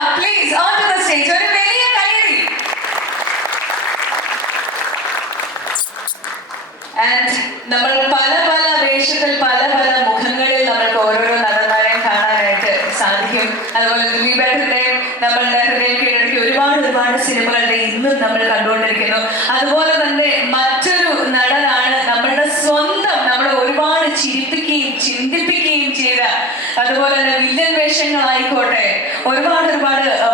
Please, onto the stage. ഒരു വലിയ കയ്യടി. And നമ്മൾ പല പല വേഷത്തിൽ പല പല മുഖങ്ങളിൽ നമുക്ക് ഓരോരോ നടന്മാരെയും കാണാനായിട്ട് സാധിക്കും. അതുപോലെ ദിലീപേട്ടന്റെ നമ്മളുടെ ഹൃദയം കീഴടക്കി ഒരുപാട് സിനിമകളുടെ ഇന്നും നമ്മൾ കണ്ടുകൊണ്ടിരിക്കുന്നു. അതുപോലെ തന്നെ മറ്റൊരു നടനാണ് നമ്മളുടെ സ്വന്തം, നമ്മളെ ഒരുപാട് ചിരിപ്പിക്കുകയും ചിന്തിപ്പിക്കുകയും ചെയ്ത, അതുപോലെ തന്നെ വില്ലൻ വേഷങ്ങളായിക്കോട്ടെ ഒരുപാട്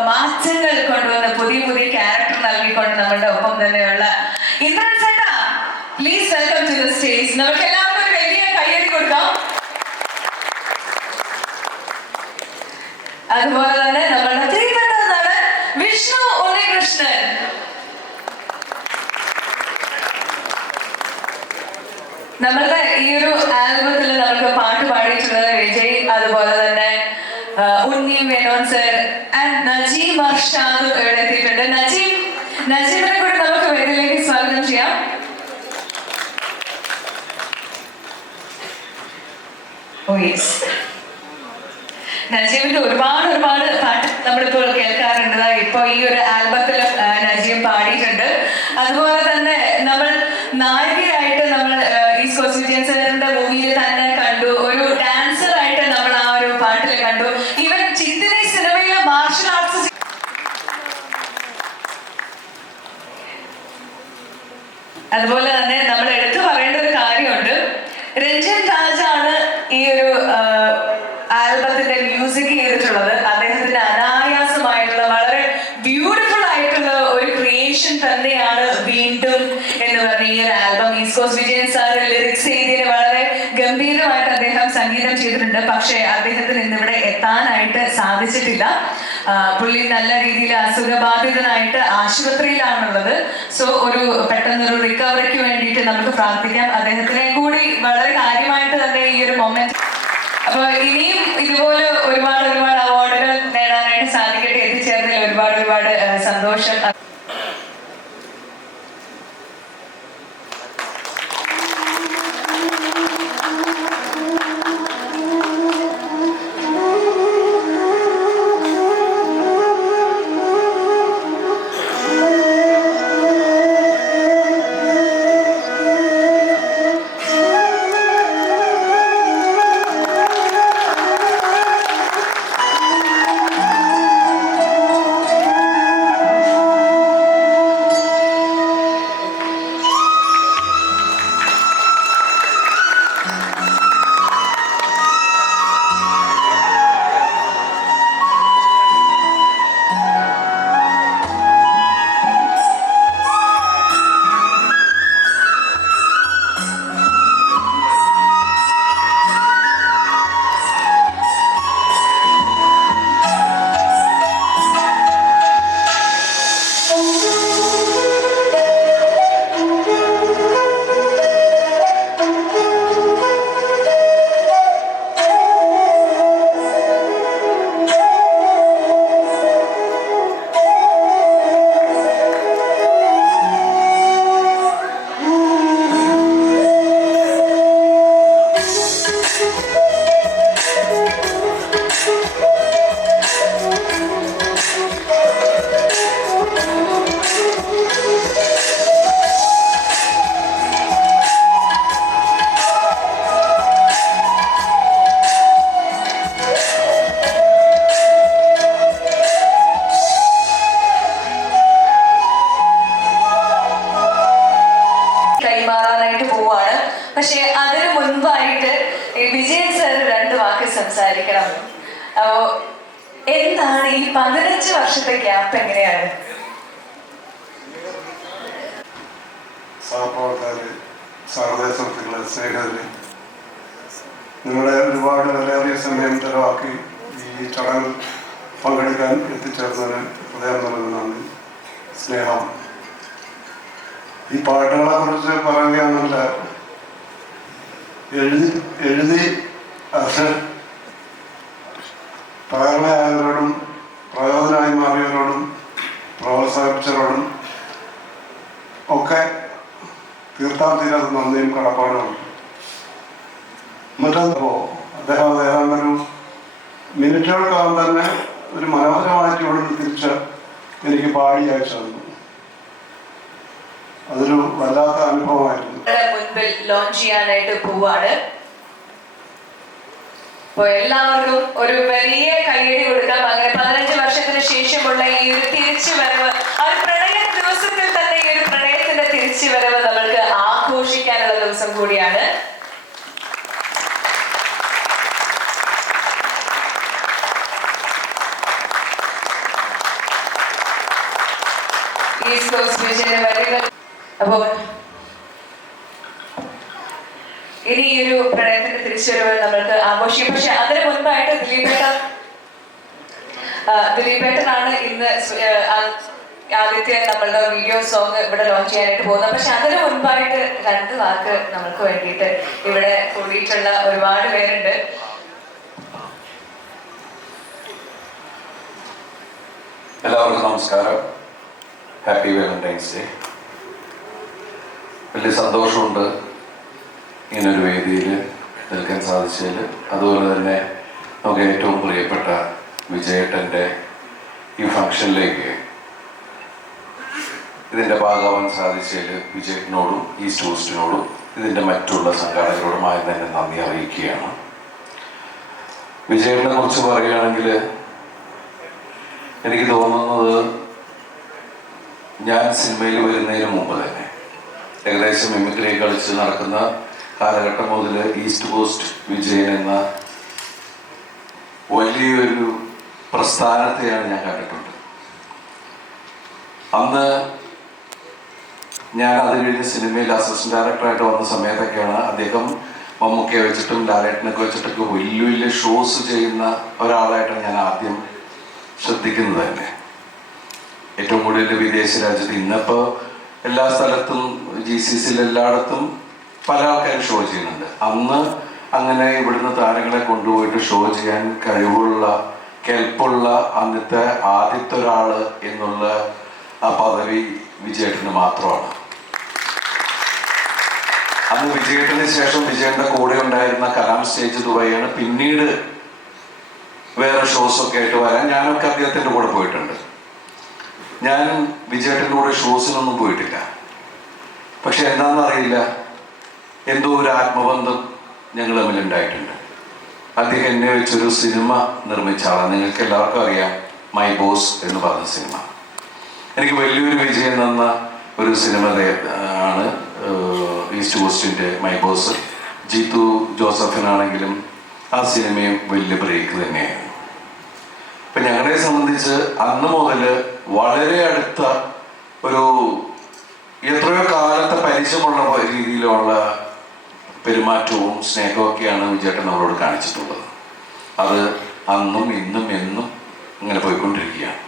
മാറ്റങ്ങൾ കൊണ്ടുവന്ന് പുതിയ ക്യാരക്ടർ നൽകിക്കൊണ്ട് നമ്മളുടെ ഒപ്പം തന്നെയുള്ള ഇന്ദ്രൻ ചേട്ടാ, please welcome to the stage. നമുക്ക് എല്ലാവർക്കും ഒരു വലിയ കയ്യടി കൊടുക്കാം. അതുപോലെ തന്നെ നമ്മളുടെ പ്രിയപ്പെട്ട നടൻ വിഷ്ണു ഉണ്ണികൃഷ്ണൻ. നമ്മളുടെ ഈ ഒരു ആൽബത്തിൽ നമുക്ക് പാട്ട് പാടിയിട്ടുള്ളത് വിജയ്, അതുപോലെ തന്നെ ഉണ്ണി മേനോൻ സർ ആൻഡ് നജീം അർഷാദും ഇവിടെ എത്തിയിട്ടുണ്ട്. നജീമിനെ കൂടെ നമുക്ക് വേദിയിലേക്ക് സ്വാഗതം ചെയ്യാം. നജീമിന്റെ ഒരുപാട് പാട്ട് നമ്മളിപ്പോൾ കേൾക്കാറുണ്ട്. ഇപ്പൊ ഈ ഒരു ആൽബത്തിൽ നജീം പാടിയിട്ടുണ്ട്. അതുപോലെ തന്നെ നമ്മൾ നായികയായിട്ട് നമ്മൾ ഈസ്റ്റ് കോസ്റ്റ് വിജയൻ സാറിന്റെ മൂവിയിൽ തന്നെ കണ്ടു, ഒരു ഡാൻസർ ആയിട്ട് നമ്മൾ ആ ഒരു പാട്ടിൽ കണ്ടു. ഈവൻ ചിത്തിരി സിനിമയിലെ മാർഷൽ ആർട്സ്. അതുപോലെ തന്നെ നമ്മൾ എടുത്തു പറയേണ്ട ഒരു കാര്യമുണ്ട്, രഞ്ജൻ രാജാണ് ഈ ഒരു ആൽബത്തിന്റെ മ്യൂസിക് ചെയ്തിട്ടുള്ളത്. അദ്ദേഹത്തിന്റെ അനായാസമായിട്ടുള്ള വളരെ ബ്യൂട്ടിഫുൾ ആയിട്ടുള്ള ഒരു ക്രിയേഷൻ തന്നെയാണ് വീണ്ടും എന്ന് പറഞ്ഞ ഈ ഒരു album. East cost Vijayan sir lyrics ചെയ്തതിന് വളരെ ഗംഭീരമായിട്ട് അദ്ദേഹം സംഗീതം ചെയ്തിട്ടുണ്ട്. പക്ഷേ അദ്ദേഹത്തിന് ഇന്നിവിടെ എത്താനായിട്ട് സാധിച്ചിട്ടില്ല. പുള്ളി നല്ല രീതിയിൽ അസുഖബാധിതനായിട്ട് ആശുപത്രിയിലാണുള്ളത്. സോ പെട്ടെന്നൊരു റിക്കവറിക്ക് വേണ്ടിയിട്ട് നമുക്ക് പ്രാർത്ഥിക്കാം. അദ്ദേഹത്തിനെ കൂടി വളരെ കാര്യമായിട്ട് തന്നെ ഈ ഒരു മൊമെന്റ്. അപ്പൊ ഇനിയും ഇതുപോലെ ഒരുപാട് അവാർഡുകൾ നേടാനായിട്ട് സാധിക്കട്ടെ. എത്തിച്ചേർന്നതിൽ ഒരുപാട് സന്തോഷം. പക്ഷെ അതിനു മുൻപായിട്ട് വിജയൻ സാർ 2 വാക്ക് സംസാരിക്കണം. അപ്പോ എന്താണ് ഈ 15 വർഷത്തെ ഗ്യാപ്പ് എങ്ങനെയാണ്? സഹപ്രവർത്തകര്, സഹോദരസുഹൃത്തുക്കളെ, സ്നേഹിതരെ, നിങ്ങളെ ഒരുപാട് വിലയേറിയ സമയം ചെലവാക്കി ഈ ചടങ്ങിൽ പങ്കെടുക്കാൻ എത്തിച്ചേർന്നതിന് ഹൃദയം നൽകുന്ന നന്ദി, സ്നേഹം. ഈ പാട്ടുകളെ കുറിച്ച് പറയുകയാണെങ്കിൽ എഴുതി അത് പ്രേരണയായവരോടും പ്രയോജനമായി മാറിയവരോടും പ്രോത്സാഹിപ്പിച്ചവരോടും ഒക്കെ തീർത്താൻ തീരാത്ത നന്ദിയും കടപ്പാടുമുണ്ട്. മറ്റോ അദ്ദേഹം ഏതാണ്ടൊരു മിനിറ്റുകൾക്കകം തന്നെ ഒരു മനോഹരമായ ട്യൂണിൽ തിരിച്ച് എനിക്ക് പാടി അയച്ചു തന്നു. അതൊരു വല്ലാത്ത അനുഭവമായിരുന്നു. മുൻപിൽ ലോഞ്ച് ചെയ്യാനായിട്ട് പോവാണ്. അപ്പൊ എല്ലാവർക്കും ഒരു വലിയ കയ്യടി കൊടുക്കാം. അങ്ങനെ 15 വർഷത്തിന് ശേഷമുള്ള ഈ ഒരു തിരിച്ചുവരവ്, ആ ഒരു പ്രണയ ദിവസത്തിൽ തന്നെ ഈ ഒരു പ്രണയത്തിന്റെ തിരിച്ചുവരവ് നമ്മൾക്ക് ആഘോഷിക്കാനുള്ള ദിവസം കൂടിയാണ്. ഈസ്റ്റ് കോസ്റ്റ് വിജയ വരികൾ. അപ്പോൾ ഇനി ഈ ഒരു പ്രണയത്തിന്റെ തിരിച്ചുവരവ് നമ്മൾക്ക് ആഘോഷിക്കും. പക്ഷെ അതിന് മുൻപായിട്ട് ദിലീപേട്ടനാണ് ഇന്ന് ആദ്യത്തെ നമ്മളുടെ വീഡിയോ സോങ് ഇവിടെ ലോഞ്ച് ചെയ്യാനായിട്ട് പോകുന്നത്. പക്ഷെ അതിന് മുൻപായിട്ട് 2 വാക്ക് നമ്മൾക്ക് വേണ്ടിയിട്ട് ഇവിടെ കൂടിയിട്ടുള്ള ഒരുപാട് പേരുണ്ട്. എല്ലാവർക്കും നമസ്കാരം. Happy Valentine's day. വലിയ സന്തോഷമുണ്ട് ഇങ്ങനൊരു വേദിയിൽ നിൽക്കാൻ സാധിച്ചതിൽ. അതുപോലെ തന്നെ നമുക്ക് ഏറ്റവും പ്രിയപ്പെട്ട വിജയേട്ടൻ്റെ ഈ ഫംഗ്ഷനിലേക്ക് ഇതിൻ്റെ ഭാഗമാവാൻ സാധിച്ചതിൽ വിജയേട്ടനോടും ഈസ്റ്റ് കോസ്റ്റിനോടും ഇതിൻ്റെ മറ്റുള്ള സംഘാടകരോടുമായി തന്നെ നന്ദി അറിയിക്കുകയാണ്. വിജയേട്ടനെ കുറിച്ച് പറയുകയാണെങ്കിൽ എനിക്ക് തോന്നുന്നത് ഞാൻ സിനിമയിൽ വരുന്നതിന് മുമ്പ് തന്നെ ഏകദേശം മിമിക്രി കളിച്ച് നടക്കുന്ന കാലഘട്ടം മുതൽ ഈസ്റ്റ് കോസ്റ്റ് വിജയൻ എന്ന വലിയൊരു പ്രസ്ഥാനത്തെയാണ് ഞാൻ കണ്ടിട്ടുണ്ട്. അന്ന് ഞാൻ അത് കഴിഞ്ഞ് സിനിമയിൽ അസിസ്റ്റന്റ് ഡയറക്ടറായിട്ട് വന്ന സമയത്തൊക്കെയാണ് അദ്ദേഹം മമ്മൂക്കയെ വെച്ചിട്ടും ലാലേട്ടനൊക്കെ വെച്ചിട്ടൊക്കെ വലിയ വലിയ ഷോസ് ചെയ്യുന്ന ഒരാളായിട്ടാണ് ഞാൻ ആദ്യം ശ്രദ്ധിക്കുന്നത് തന്നെ. ഏറ്റവും കൂടുതൽ വിദേശ രാജ്യത്ത് ഇന്നിപ്പോൾ എല്ലാ സ്ഥലത്തും GCCയിൽ എല്ലായിടത്തും പല ആൾക്കാരും ഷോ ചെയ്യുന്നുണ്ട്. അന്ന് അങ്ങനെ ഇവിടുന്ന് താരങ്ങളെ കൊണ്ടുപോയിട്ട് ഷോ ചെയ്യാൻ കഴിവുള്ള കെൽപ്പുള്ള അന്നത്തെ ആദ്യത്തെ ഒരാള് എന്നുള്ള ആ പദവി വിജയേട്ടന് മാത്രമാണ്. അന്ന് വിജയേട്ടന് ശേഷം വിജയന്റെ കൂടെ ഉണ്ടായിരുന്ന കലാം സ്റ്റേജ് ദുബായിയാണ് പിന്നീട് വേറെ ഷോസൊക്കെ ആയിട്ട് വരാൻ. ഞാനൊക്കെ അദ്ദേഹത്തിൻ്റെ കൂടെ പോയിട്ടുണ്ട്. ഞാൻ വിജയേട്ടൻ്റെ കൂടെ ഷോസിനൊന്നും പോയിട്ടില്ല. പക്ഷെ എന്താണെന്നറിയില്ല, എന്തോ ഒരു ആത്മബന്ധം ഞങ്ങൾ തമ്മിലുണ്ടായിട്ടുണ്ട്. അദ്ദേഹം എന്നെ വെച്ചൊരു സിനിമ നിർമ്മിച്ച ആളാണ്. നിങ്ങൾക്ക് എല്ലാവർക്കും അറിയാം, മൈ ബോസ് എന്ന് പറഞ്ഞ സിനിമ. എനിക്ക് വലിയൊരു വിജയം തന്ന ഒരു സിനിമ ആണ് ഈസ്റ്റ് കോസ്റ്റിൻ്റെ മൈ ബോസ്. ജീത്തു ജോസഫിനാണെങ്കിലും ആ സിനിമയും വലിയ ബ്രേക്ക് തന്നെയായിരുന്നു. ഇപ്പം ഞങ്ങളെ സംബന്ധിച്ച് അന്ന് മുതൽ വളരെ അടുത്ത ഒരു എത്രയോ കാലത്തെ പരിചയമുള്ള രീതിയിലുള്ള പെരുമാറ്റവും സ്നേഹവും ഒക്കെയാണ് വിജയേട്ടൻ നമ്മളോട് കാണിച്ചിട്ടുള്ളത്. അത് അന്നും ഇന്നും എന്നും ഇങ്ങനെ പോയിക്കൊണ്ടിരിക്കുകയാണ്.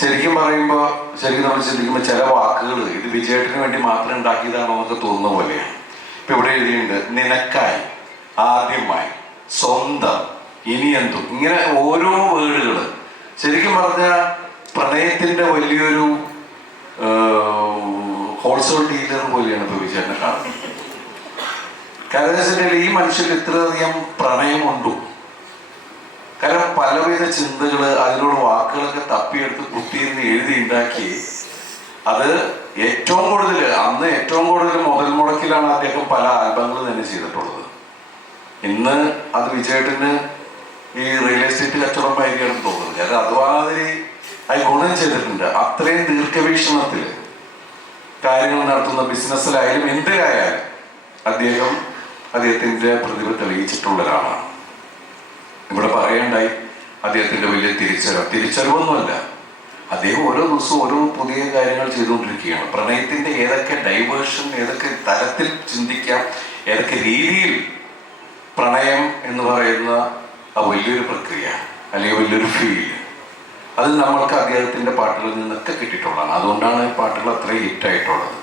ശരിക്കും പറയുമ്പോൾ നമ്മൾ ചിന്തിക്കുമ്പോൾ ചില വാക്കുകൾ ഇത് വിജയേട്ടന് വേണ്ടി മാത്രം ഉണ്ടാക്കിയതാണോ എന്നൊക്കെ തോന്നുന്ന പോലെയാണ്. ഇപ്പം ഇവിടെ എഴുതിയിട്ടുണ്ട്, നിനക്കായി, ആദ്യമായി, സ്വന്തം, ഇനി എന്തും, ഇങ്ങനെ ഓരോ വേർഡുകൾ. ശരിക്കും പറഞ്ഞാൽ പ്രണയത്തിൻ്റെ വലിയൊരു ഹോൾസെയിൽ ഡീലർ പോലെയാണ് ഇപ്പോൾ വിജയേട്ടനെ കാണുന്നത്. കാരണം ഈ മനുഷ്യന് ഇത്രയധികം പ്രണയമുണ്ടു. കാരണം പലവിധ ചിന്തകൾ, അതിനോട് വാക്കുകളൊക്കെ തപ്പിയെടുത്ത് കുത്തിയിരുന്ന് എഴുതി ഉണ്ടാക്കി. അത് ഏറ്റവും കൂടുതൽ അന്ന് ഏറ്റവും കൂടുതൽ മുതൽ മുടക്കിലാണ് അദ്ദേഹം പല ആൽബങ്ങൾ തന്നെ ചെയ്തിട്ടുള്ളത്. ഇന്ന് അത് വിജയേട്ടന് ഈ റിയൽ എസ്റ്റേറ്റ് കച്ചവടമായിരിക്കും തോന്നുന്നത്. കാരണം അതുമാതിരി അത് ഗുണം ചെയ്തിട്ടുണ്ട്. അത്രയും ദീർഘവീക്ഷണത്തിൽ കാര്യങ്ങൾ നടത്തുന്ന ബിസിനസ്സിലായാലും എന്തിലായാലും അദ്ദേഹത്തിൻ്റെ പ്രതിഭ തെളിയിച്ചിട്ടുള്ള ഒരാളാണ്. ഇവിടെ പറയണ്ടായി അദ്ദേഹത്തിൻ്റെ വലിയ തിരിച്ചറിവൊന്നുമല്ല. അദ്ദേഹം ഓരോ ദിവസവും ഓരോ പുതിയ കാര്യങ്ങൾ ചെയ്തുകൊണ്ടിരിക്കുകയാണ്. പ്രണയത്തിൻ്റെ ഏതൊക്കെ ഡൈവേർഷൻ, ഏതൊക്കെ തലത്തിൽ ചിന്തിക്കാം, ഏതൊക്കെ രീതിയിൽ പ്രണയം എന്ന് പറയുന്ന ആ വലിയൊരു പ്രക്രിയ അല്ലെങ്കിൽ വലിയൊരു ഫീൽ, അത് നമ്മൾക്ക് അദ്ദേഹത്തിൻ്റെ പാട്ടുകളിൽ നിന്നൊക്കെ കിട്ടിയിട്ടുള്ളതാണ്. അതുകൊണ്ടാണ് ഈ പാട്ടുകൾ അത്രയും ഹിറ്റായിട്ടുള്ളത്.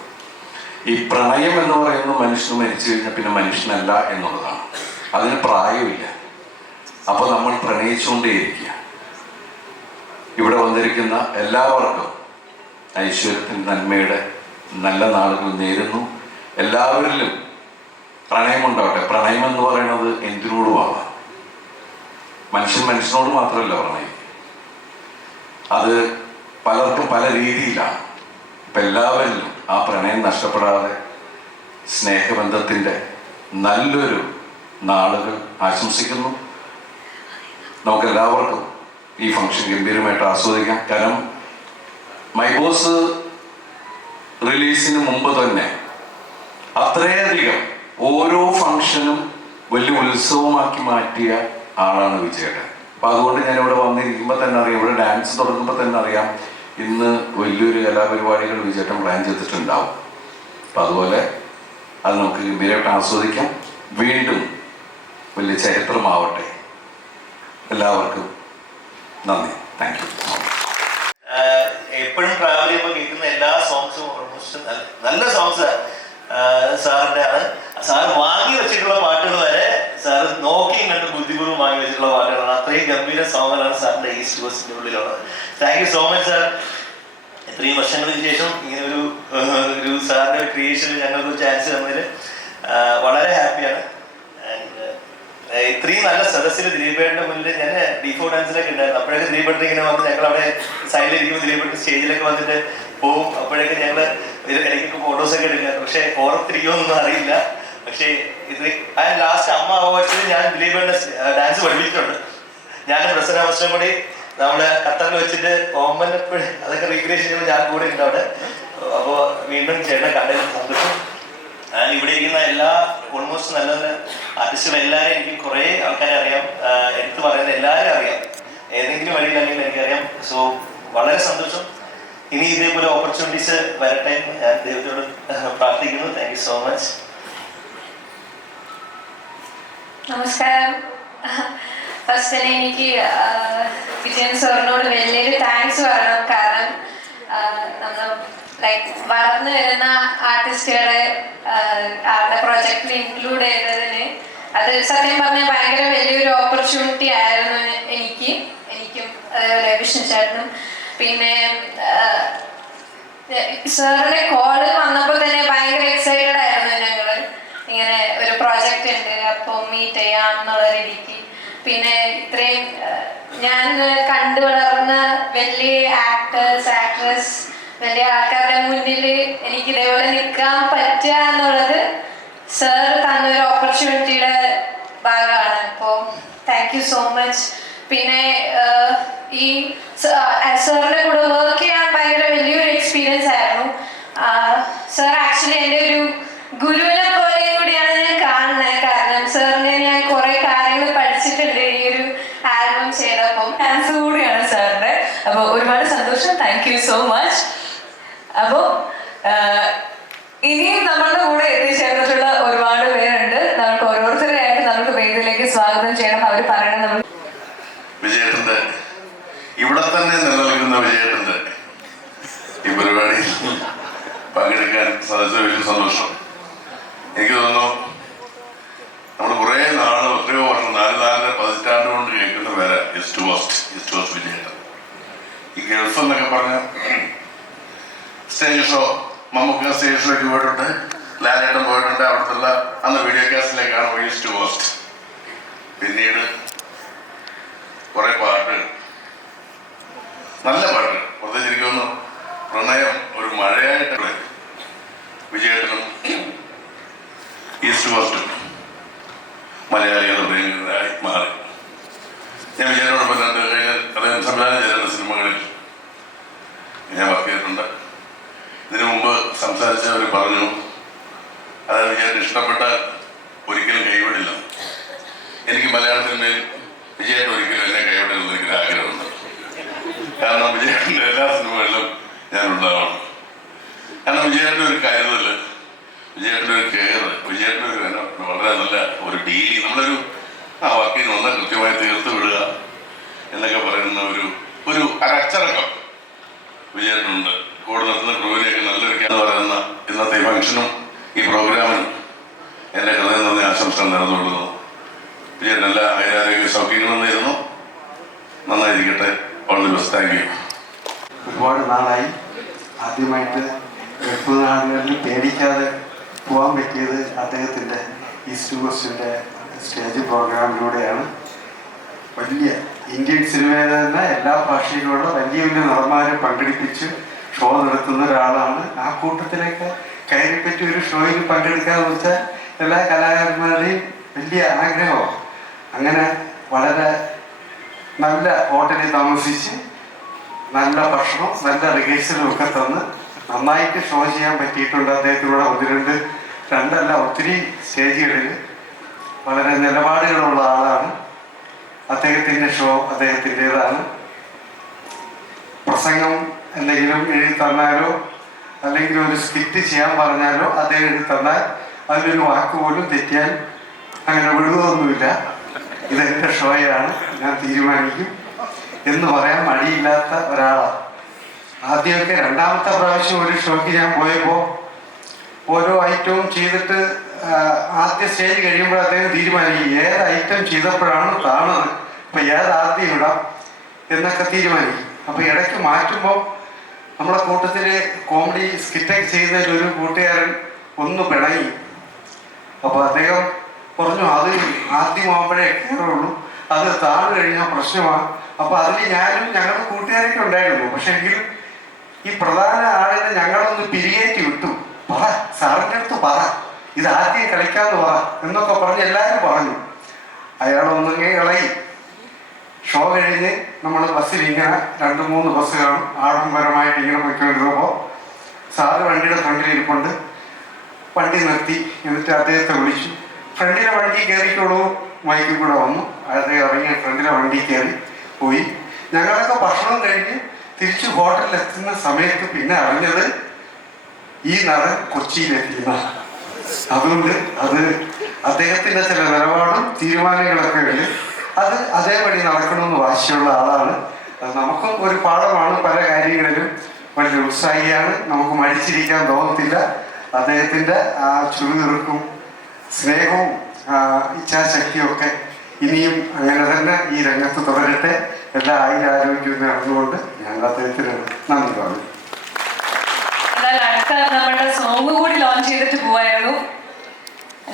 ഈ പ്രണയം എന്ന് പറയുന്നത് മനുഷ്യന് മരിച്ചു കഴിഞ്ഞാൽ പിന്നെ മനുഷ്യനല്ല എന്നുള്ളതാണ്. അതിന് പ്രായമില്ല. അപ്പോൾ നമ്മൾ പ്രണയിച്ചുകൊണ്ടേയിരിക്കുക. ഇവിടെ വന്നിരിക്കുന്ന എല്ലാവർക്കും ഐശ്വര്യത്തിൻ്റെ നന്മയുടെ നല്ല നാളുകൾ നേരുന്നു. എല്ലാവരിലും പ്രണയമുണ്ടാവട്ടെ. പ്രണയം എന്ന് പറയുന്നത് എന്തിനോടും ആവാം. മനുഷ്യനോട് മാത്രമല്ല പ്രണയം, അത് പലർക്കും പല രീതിയിലാണ്. ഇപ്പം എല്ലാവരിലും ആ പ്രണയം നഷ്ടപ്പെടാതെ സ്നേഹബന്ധത്തിൻ്റെ നല്ലൊരു നാളുകൾ ആശംസിക്കുന്നു. നമുക്കെല്ലാവർക്കും ഈ ഫംഗ്ഷൻ ഗംഭീരമായിട്ട് ആസ്വദിക്കാം. കാരണം മൈ ബോസ് റിലീസിന് മുമ്പ് തന്നെ അത്രയധികം ഓരോ ഫംഗ്ഷനും വലിയ ഉത്സവമാക്കി മാറ്റിയ ആളാണ് വിജയേട്ടൻ. അപ്പം അതുകൊണ്ട് ഞാനിവിടെ വന്നിരിക്കുമ്പോൾ തന്നെ അറിയാം, ഇവിടെ ഡാൻസ് തുടങ്ങുമ്പോൾ തന്നെ അറിയാം ഇന്ന് വലിയൊരു കലാപരിപാടികൾ വിജയേട്ടൻ പ്ലാൻ ചെയ്തിട്ടുണ്ടാവും. അപ്പം അതുപോലെ അത് നമുക്ക് ഗംഭീരമായിട്ട് ആസ്വദിക്കാം. വീണ്ടും വലിയ ചരിത്രമാവട്ടെ. എല്ലാവർക്കും നന്ദി. Thank you. എപ്പോഴും ട്രാവൽ ചെയ്യുമ്പോൾ കേൾക്കുന്ന എല്ലാ സോങ്സും ഓൾമോസ്റ്റ് നല്ല സോങ്സ് സാറിൻ്റെ ആണ്. സാർ വാങ്ങി വെച്ചിട്ടുള്ള പാട്ടുകൾ വരെ സാർ നോക്കിയും കണ്ട് ബുദ്ധിപൂർവ്വം വാങ്ങി വെച്ചിട്ടുള്ള പാട്ടുകളാണ്. അത്രയും ഗംഭീര സോങ്ങുകളാണ് സാറിൻ്റെ ഈസ്റ്റ് കോസ്റ്റിൻ്റെ ഉള്ളിലുള്ളത്. Thank you so much sir. ഇത്രയും വർഷങ്ങൾക്ക് ശേഷം ഇങ്ങനെ ഒരു സാറിൻ്റെ ക്രിയേഷന് ഞങ്ങൾക്ക് ചാൻസ് തന്നതിൽ വളരെ ഹാപ്പിയാണ്. ഇത്രയും നല്ല സദസ്സിൽ ദിലീപേട്ടൻ്റെ മുന്നിൽ ഞാൻ ഡീഫോ ഡാൻസിലൊക്കെ ഉണ്ടായിരുന്നു. അപ്പോഴൊക്കെ ദിലീപേട്ടൻ ഇങ്ങനെ വന്ന് ഞങ്ങൾ അവിടെ സൈഡിലിരിക്കുമ്പോൾ ദിലീപേട്ടൻ സ്റ്റേജിലൊക്കെ വന്നിട്ട് പോവും. അപ്പോഴൊക്കെ ഞങ്ങൾ ഇടയ്ക്കൊക്കെ ഫോട്ടോസൊക്കെ എടുക്കുക. പക്ഷെ ഓർത്തിരിക്കുമെന്നൊന്നും അറിയില്ല. പക്ഷേ ഇത് ലാസ്റ്റ് അമ്മ അവാർഡ്സിൽ ഞാൻ ദിലീപേട്ടൻ്റെ ഡാൻസ് പഠിപ്പിച്ചിട്ടുണ്ട്. ഞാനും പ്രസന്നാവസ്ഥയും കൂടി നമ്മുടെ ഖത്തറിൽ വെച്ചിട്ട് ഓമനപ്പോഴും അതൊക്കെ റീക്രിയേഷൻ ചെയ്യുമ്പോൾ ഞാൻ കൂടെ ഉണ്ട് അവിടെ. അപ്പോൾ വീണ്ടും ചേട്ടനെ കണ്ടതിന് സന്തോഷം. ഇവിടെ ഇരിക്കുന്ന എല്ലാ ഓൾമോസ്റ്റ് നല്ല നല്ല ആർട്ടിസ്റ്റുകൾ എല്ലാവരും എനിക്ക് കുറേ ആൾക്കാരെ അറിയാം. എടുത്തു പറയുന്ന എല്ലാവരും അറിയാം, ഏതെങ്കിലും വഴിയില്ലെങ്കിൽ എനിക്കറിയാം. സോ വളരെ സന്തോഷം. ഇനി ഇതേപോലെ ഓപ്പർച്യൂണിറ്റീസ് വരട്ടെ ഞാൻ ദൈവത്തോട് പ്രാർത്ഥിക്കുന്നു. Thank you so much. നമസ്കാരം. ഫസ്റ്റ് തന്നെ എനിക്ക് വിജയൻ സാറിനോട് വലിയൊരു താങ്ക്സ് പറയണം. കാരണം നമ്മൾ ലൈക്ക് വളർന്നു വരുന്ന ആർട്ടിസ്റ്റുകളെ അവരുടെ പ്രൊജക്റ്റിൽ ഇൻക്ലൂഡ് ചെയ്തതിന് അത് സത്യം പറഞ്ഞാൽ ഭയങ്കര വലിയൊരു ഓപ്പർച്യൂണിറ്റി ആയിരുന്നു എനിക്കും അതേപോലെ വിഷ്ണു ചേട്ടനും. പിന്നെ സാറിന്റെ കോള് വന്നപ്പോൾ തന്നെ ഭയങ്കര എക്സൈറ്റഡ് ആയിരുന്നു ഞങ്ങള്. ഇങ്ങനെ ഒരു പ്രോജക്റ്റ് ഉണ്ട്, അപ്പോൾ മീറ്റ് ചെയ്യാം എന്നുള്ള രീതിക്ക്. പിന്നെ ഇത്രയും ഞാൻ കണ്ടു വളർന്ന വലിയ ആക്ടേഴ്സ് ആക്ട്രസ് വലിയ ആൾക്കാരുടെ മുന്നിൽ എനിക്ക് ഇതേപോലെ നിൽക്കാൻ പറ്റുക എന്നുള്ളത് സാർ തന്നൊരു ഓപ്പർച്യൂണിറ്റിയുടെ ഭാഗമാണ്. അപ്പോൾ താങ്ക് യു സോ മച്ച്. പിന്നെ ഈ സാറിൻ്റെ കൂടെ വർക്ക് ചെയ്യാൻ ഭയങ്കര വലിയൊരു എക്സ്പീരിയൻസ് ആയിരുന്നു. സാർ ആക്ച്വലി എൻ്റെ ഒരു ഗുരുവിനെ പോലെ കൂടിയാണ് ഞാൻ കാണുന്നത്. കാരണം സാറിനെ ഞാൻ കുറെ കാര്യങ്ങൾ പഠിച്ചിട്ടുണ്ട് ഈ ഒരു ആൽബം ചെയ്തപ്പോൾ. ഡാൻസ് കൂടിയാണ് സാറിന്റെ. അപ്പോൾ ഒരുപാട് സന്തോഷം. Thank you so much. അപ്പോൾ ഇനിയും നമ്മളുടെ കൂടെ എത്തിച്ചേർന്നിട്ടുള്ള ഒരുപാട് പേരുണ്ട്. നമുക്ക് ഓരോരുത്തരെയായിട്ട് നമുക്ക് വേദിയിലേക്ക് സ്വാഗതം ചെയ്യണം. അവർ പറയണം. നമ്മൾ വിജയേട്ടന്റെ ഇവിടെ തന്നെ നിലനിൽക്കുന്ന വിജയേട്ടന്റെ ഈ പരിപാടിയിൽ പങ്കെടുക്കാൻ സാധിച്ചത് വലിയ സന്തോഷം. എനിക്ക് തോന്നുന്നു നമ്മൾ കുറേ നാള് എത്രയോ വർഷം 4 പതിറ്റാണ്ട് കൊണ്ട് കേൾക്കുന്ന പേര് ഈസ്റ്റ് കോസ്റ്റ് വിജയേട്ടൻ. ഈ ഗൾഫ് എന്നൊക്കെ പറഞ്ഞ സ്റ്റേജ് ഷോ, മമ്മൂക്ക സ്റ്റേജ് ഷോയ്ക്ക് പോയിട്ടുണ്ട്, ലാലേട്ടൻ പോയിട്ടുണ്ട്. അവിടുത്തെ അന്ന് വീഡിയോ കാസ്റ്റിലേക്കാണ് ഈസ്റ്റ് കോസ്റ്റ്. പിന്നീട് കുറെ പാട്ടുകൾ, നല്ല പാട്ടുകൾ, പ്രത്യേകിച്ച് എനിക്ക് തോന്നുന്നു പ്രണയം ഒരു മഴയായിട്ട് വിജയേട്ടനും ഈസ്റ്റ് കോസ്റ്റും മലയാളികളുടെ പ്രിയങ്കരായി മാറി. ഞാൻ വിജയനോടൊപ്പം അദ്ദേഹം സംവിധാനം ചെയ്ത സിനിമകളിൽ ഞാൻ വർക്ക് ചെയ്തിട്ടുണ്ട്. ഇതിനു മുമ്പ് സംസാരിച്ചവർ പറഞ്ഞു, അതായത് വിജയേട്ടൻ ഇഷ്ടപ്പെട്ട ഒരിക്കലും കൈവിടില്ല. എനിക്ക് മലയാള സിനിമയിൽ വിജയേട്ടൻ ഒരിക്കലും എന്നെ കൈവിടരുതെന്ന് എനിക്കൊരു ആഗ്രഹമുണ്ട്. കാരണം വിജയേട്ടൻ്റെ എല്ലാ സിനിമകളിലും ഞാൻ ഉണ്ടാവണം. കാരണം വിജയേട്ടൻ്റെ ഒരു കരുതൽ, വിജയേട്ടൻ്റെ ഒരു കെയർ, വിജയേട്ടൻ്റെ ഒരു വളരെ നല്ല ഒരു ഡീലിങ്, നമ്മളൊരു വർക്കിന് വന്നാൽ കൃത്യമായി തീർത്ത് വിടുക എന്നൊക്കെ പറയുന്ന ഒരു അരച്ചടക്കം വിജയേട്ടനുണ്ട്. കൂടെ നിർത്തുന്ന ക്രൂവിനെയൊക്കെ നല്ലൊരു എന്ന് പറയുന്ന ഇന്നത്തെ ഈ ഫംഗ്ഷനും ഈ പ്രോഗ്രാമിനും എൻ്റെ ഹൃദയം നന്ദി ആശംസകൾ നേർന്നുകൊള്ളുന്നു. വിജയേട്ടൻ എല്ലാ ആരോഗ്യ സൗഖ്യങ്ങളും നേരുന്നു. നന്നായിരിക്കട്ടെ. All the best. Thank you. ഒരുപാട് നാളായി. ആദ്യമായിട്ട് ഗൾഫ് നാടുകളിൽ പേടിക്കാതെ പോകാൻ പറ്റിയത് അദ്ദേഹത്തിൻ്റെ ഈസ്റ്റ് കോസ്റ്റിൻ്റെ സ്റ്റേജ് പ്രോഗ്രാമിലൂടെയാണ്. വലിയ ഇന്ത്യൻ സിനിമയിലെ തന്നെ എല്ലാ ഭാഷയിലുള്ള വലിയ വലിയ നടന്മാരെ പങ്കെടുപ്പിച്ച് ഷോ നടത്തുന്ന ഒരാളാണ്. ആ കൂട്ടത്തിലേക്ക് കയറിപ്പറ്റി ഒരു ഷോയിൽ പങ്കെടുക്കാന്ന് വെച്ചാൽ എല്ലാ കലാകാരന്മാരുടെയും വലിയ ആഗ്രഹമാണ്. അങ്ങനെ വളരെ നല്ല ഹോട്ടലിൽ താമസിച്ച് നല്ല ഭക്ഷണം നല്ല റിഹേഴ്സലും ഒക്കെ തന്ന് നന്നായിട്ട് ഷോ ചെയ്യാൻ പറ്റിയിട്ടുണ്ട്. അദ്ദേഹത്തിലൂടെ രണ്ടല്ല ഒത്തിരി സ്റ്റേജുകളിൽ വളരെ നിലപാടുകളുള്ള ആളാണ്. അദ്ദേഹത്തിൻ്റെ ഷോ അദ്ദേഹത്തിൻ്റെതാണ്. പ്രസംഗം എന്തെങ്കിലും എഴുതി തന്നാലോ അല്ലെങ്കിൽ ഒരു സ്കിറ്റ് ചെയ്യാൻ പറഞ്ഞാലോ അദ്ദേഹം എഴുതി തന്നാൽ അതിലൊരു വാക്ക് പോലും തെറ്റിയാൽ അങ്ങനെ വിടുകയൊന്നുമില്ല. ഇതെൻ്റെ ഷോയാണ്, ഞാൻ തീരുമാനിക്കും എന്ന് പറയാൻ മടിയില്ലാത്ത ഒരാളാണ്. ആദ്യമൊക്കെ രണ്ടാമത്തെ പ്രാവശ്യം ഒരു ഷോയ്ക്ക് ഞാൻ പോയപ്പോൾ ഓരോ ഐറ്റവും ചെയ്തിട്ട് ആദ്യ സ്റ്റേജ് കഴിയുമ്പോൾ അദ്ദേഹം തീരുമാനിക്കും ഏത് ഐറ്റം ചെയ്തപ്പോഴാണ് താണത്, ഇപ്പം ഏത് ആദ്യം ഇടാം എന്നൊക്കെ തീരുമാനിക്കും. അപ്പോൾ ഇടയ്ക്ക് മാറ്റുമ്പോൾ നമ്മളെ കൂട്ടത്തിൽ കോമഡി സ്കിറ്റൊക്കെ ചെയ്തതിൽ ഒരു കൂട്ടുകാരൻ ഒന്ന് പിണങ്ങി. അപ്പോൾ അദ്ദേഹം പറഞ്ഞു അത് ആദ്യമാകുമ്പോഴേ കയറുള്ളൂ, അത് താഴെ കഴിഞ്ഞാൽ പ്രശ്നമാണ്. അപ്പോൾ അതിൽ ഞാനും ഞങ്ങളുടെ കൂട്ടുകാരൊക്കെ ഉണ്ടായിരുന്നു. പക്ഷെ എങ്കിലും ഈ പ്രധാന ആളിനെ ഞങ്ങളൊന്ന് പിരികേറ്റി വിട്ടു. പറ സാറിൻ്റെ അടുത്ത് പറ, ഇത് ആദ്യം കളിക്കാന്ന് പറ എന്നൊക്കെ പറഞ്ഞ് എല്ലാവരും പറഞ്ഞു. അയാളൊന്നങ്ങേ ഇളകി. ഷോ കഴിഞ്ഞ് നമ്മൾ ബസ്സിൽ ഇങ്ങനെ 2-3 ബസ് കാണും ആഡംബരമായിട്ട് ഇങ്ങനെ പോയിക്കൊണ്ടിരുന്നപ്പോൾ സാറ് വണ്ടിയുടെ ഫ്രണ്ടിൽ ഇരിപ്പുണ്ട്. വണ്ടി നിർത്തി, എന്നിട്ട് അദ്ദേഹത്തെ വിളിച്ചു. ഫ്രണ്ടിലെ വണ്ടി കയറിക്കോളൂ, മൈക്കിൽ കൂടെ വന്നു. അദ്ദേഹം ഇറങ്ങി ഫ്രണ്ടിലെ വണ്ടി കയറി പോയി. ഞങ്ങളൊക്കെ ഭക്ഷണം കഴിഞ്ഞ് തിരിച്ച് ഹോട്ടലിലെത്തുന്ന സമയത്ത് പിന്നെ അറിഞ്ഞത് ഈ നടൻ കൊച്ചിയിലെത്തിയെന്നാണ്. അതുകൊണ്ട് അത് അദ്ദേഹത്തിൻ്റെ ചില നിലപാടും തീരുമാനങ്ങളൊക്കെ ഉണ്ട്. അത് അതേപടി നടക്കണമെന്ന് വാശിയുള്ള ആളാണ്. അത് നമുക്കും ഒരു പാഠമാണ്. പല കാര്യങ്ങളിലും വലിയ ഉത്സാഹിയാണ്, നമുക്ക് മടിച്ചിരിക്കാൻ തോന്നത്തില്ല. അദ്ദേഹത്തിൻ്റെ ആ ചുറുനിറുക്കും സ്നേഹവും ഇച്ഛാശക്തിയും ഒക്കെ ഇനിയും അങ്ങനെ തന്നെ ഈ രംഗത്ത് തുടരട്ടെ. എല്ലാ ആയുരാരോഗ്യവും നടന്നുകൊണ്ട് ഞാൻ അദ്ദേഹത്തിന് നന്ദി പറഞ്ഞു. എന്നാൽ അടുത്ത നമ്മുടെ സോങ് കൂടി ലോഞ്ച് ചെയ്തിട്ട് പോവായിരുന്നു.